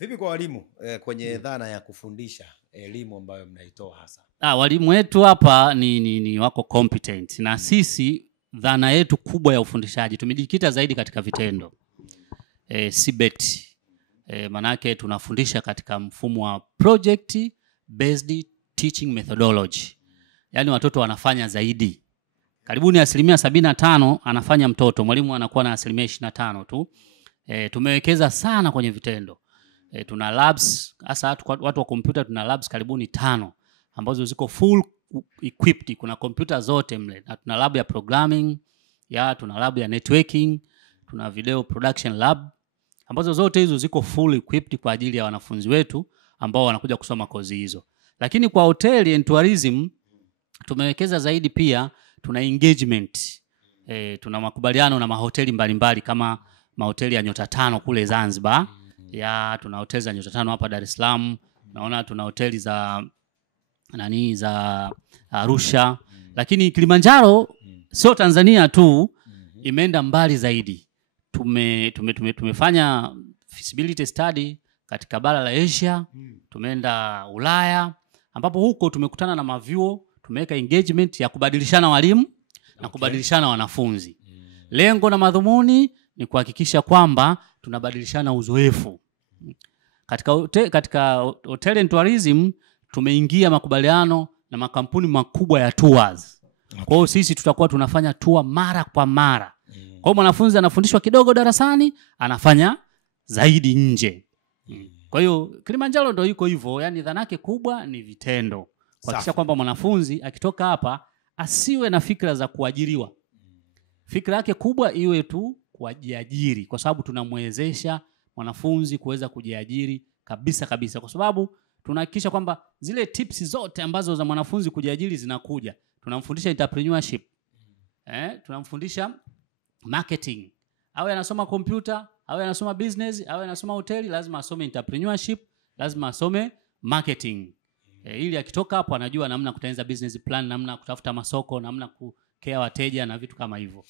Vipi kwa walimu kwenye dhana ya kufundisha elimu ambayo mnaitoa hasa? Walimu wetu hapa ni wako competent, na sisi dhana yetu kubwa ya ufundishaji tumejikita zaidi katika vitendo. CBET. Manake tunafundisha katika mfumo wa project based teaching methodology. Yaani watoto wanafanya zaidi. Karibuni 75% anafanya mtoto, mwalimu anakuwa na 25% tu. Tumewekeza sana kwenye vitendo. Tuna labs, hasa watu wa kompyuta tuna labs karibuni 5 ambazo ziko full equipped, kuna kompyuta zote mle. Na tuna lab ya programming, tuna lab ya networking, tuna video production lab, ambazo zote hizo ziko full equipped kwa ajili ya wanafunzi wetu ambao wanakuja kusoma kozi hizo. Lakini kwa hoteli and tourism tumewekeza zaidi pia, tuna engagement. Tuna makubaliano na mahoteli mbalimbali kama mahoteli ya nyota 5 kule Zanzibar. Tuna hoteli za nyota 5 hapa Dar es Salaam. Naona tuna hoteli za Arusha. Lakini Kilimanjaro sio Tanzania tu, imeenda mbali zaidi. Tumefanya feasibility study katika bara la Asia, tumeenda Ulaya, ambapo huko tumekutana na mavyuo, tumeweka engagement ya kubadilishana walimu na kubadilishana wanafunzi. Lengo na madhumuni ni kuhakikisha kwamba tunabadilishana uzoefu. Katika hotel and tourism tumeingia makubaliano na makampuni makubwa ya tours. Kwa hiyo sisi tutakuwa tunafanya tour mara kwa mara. Kwa hiyo mwanafunzi anafundishwa kidogo darasani, anafanya zaidi nje. Kwa hiyo Kilimanjaro ndio iko hivyo, yani dhana yake kubwa ni vitendo. Kuhakikisha kwamba mwanafunzi akitoka hapa asiwe na fikra za kuajiriwa. Fikra yake kubwa iwe tu kujiajiri, kwa sababu tunamwezesha mwanafunzi kuweza kujiajiri kabisa, kwa sababu tunahakikisha kwamba zile tips zote ambazo za mwanafunzi kujiajiri zinakuja. Tunamfundisha entrepreneurship. Tunamfundisha marketing. Awe anasoma computer, awe anasoma business, awe anasoma hoteli, lazima asome entrepreneurship, lazima asome marketing. Ili akitoka hapo anajua namna kutengeneza business plan, namna kutafuta masoko, namna kukea wateja na vitu kama hivyo.